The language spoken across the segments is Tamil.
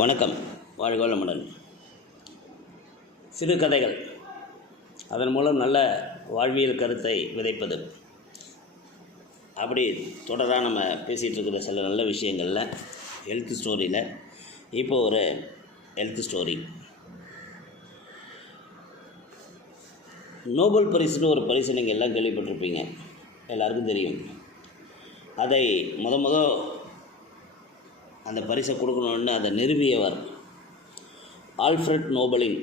வணக்கம். வாழ்க வளமுடன். சிறுகதைகள், அதன் மூலம் நல்ல வாழ்வியல் கருத்தை விதைப்பது, அப்படி தொடராக நம்ம பேசிகிட்டு இருக்கிற சில நல்ல விஷயங்களில் ஹெல்த் ஸ்டோரியில் இப்போ ஒரு ஹெல்த் ஸ்டோரி. நோபல் பரிசுன்னு ஒரு பரிசு நீங்கள் எல்லாம் கேள்விப்பட்டிருப்பீங்க, எல்லாருக்கும் தெரியும். அதை முத அந்த பரிசை கொடுக்கணுன்னு அதை நிறுவியவர் ஆல்ஃப்ரட் நோபலின்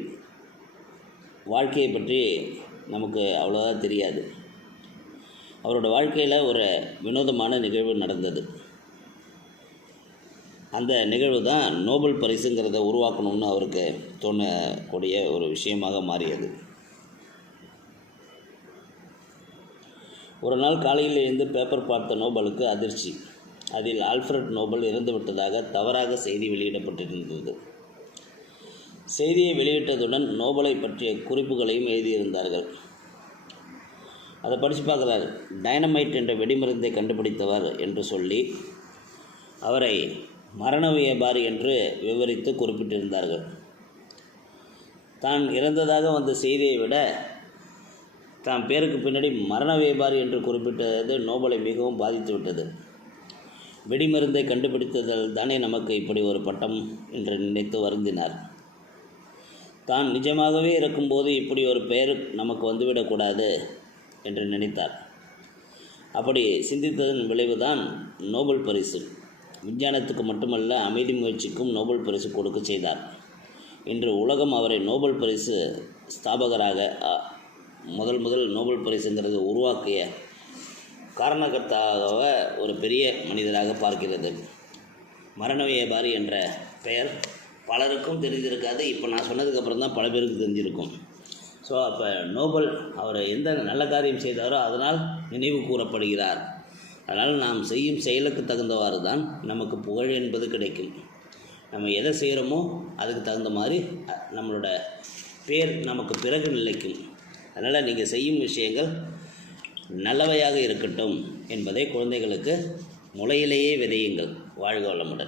வாழ்க்கையை பற்றி நமக்கு அவ்வளோவா தெரியாது. அவரோட வாழ்க்கையில் ஒரு வினோதமான நிகழ்வு நடந்தது. அந்த நிகழ்வு தான் நோபல் பரிசுங்கிறத உருவாக்கணும்னு அவருக்கு தோணக்கூடிய ஒரு விஷயமாக மாறியது. ஒரு நாள் காலையில் எழுந்து பேப்பர் பார்த்த நோபலுக்கு அதிர்ச்சி. அதில் ஆல்ஃப்ரட் நோபல் இறந்து விட்டதாக தவறாக செய்தி வெளியிடப்பட்டிருந்தது. செய்தியை வெளியிட்டதுடன் நோபலை பற்றிய குறிப்புகளையும் எழுதியிருந்தார்கள். அதை படித்து பார்க்குறார். டைனமைட் என்ற வெடிமருந்தை கண்டுபிடித்தவர் என்று சொல்லி அவரை மரண வியாபாரி என்று விவரித்து குறிப்பிட்டிருந்தார்கள். தான் இறந்ததாக வந்த செய்தியை விட தான் பேருக்கு பின்னாடி மரண வியாபாரி என்று குறிப்பிட்டது நோபலை மிகவும் பாதித்து விட்டது. வெடிமருந்தை கண்டுபிடித்ததால் தானே நமக்கு இப்படி ஒரு பட்டம் என்று நினைத்து வருந்தினார். தான் நிஜமாகவே இருக்கும்போது இப்படி ஒரு பெயர் நமக்கு வந்துவிடக்கூடாது என்று நினைத்தார். அப்படி சிந்தித்ததன் விளைவுதான் நோபல் பரிசு. விஞ்ஞானத்துக்கு மட்டுமல்ல, அமைதி முயற்சிக்கும் நோபல் பரிசு கொடுக்க செய்தார். இன்று உலகம் அவரை நோபல் பரிசு ஸ்தாபகராக, முதல் நோபல் பரிசுங்கிறது உருவாக்கிய காரணகர்த்தாக ஒரு பெரிய மனிதராக பார்க்கிறது. மரண வியாபாரி என்ற பெயர் பலருக்கும் தெரிஞ்சிருக்காது. இப்போ நான் சொன்னதுக்கப்புறம் தான் பல பேருக்கு தெரிஞ்சிருக்கும். ஸோ அப்போ நோபல் அவர் எந்த நல்ல காரியம் செய்தாரோ அதனால் நினைவு கூறப்படுகிறார். அதனால் நாம் செய்யும் செயலுக்கு தகுந்தவாறு தான் நமக்கு புகழ் என்பது கிடைக்கும். நம்ம எதை செய்கிறோமோ அதுக்கு தகுந்த மாதிரி நம்மளோட பேர் நமக்கு பிறகு நிலைக்கும். அதனால் நீங்கள் செய்யும் விஷயங்கள் நல்லவையாக இருக்கட்டும் என்பதை குழந்தைகளுக்கு முளையிலேயே விதையுங்கள். வாழ்க வளமுடன்.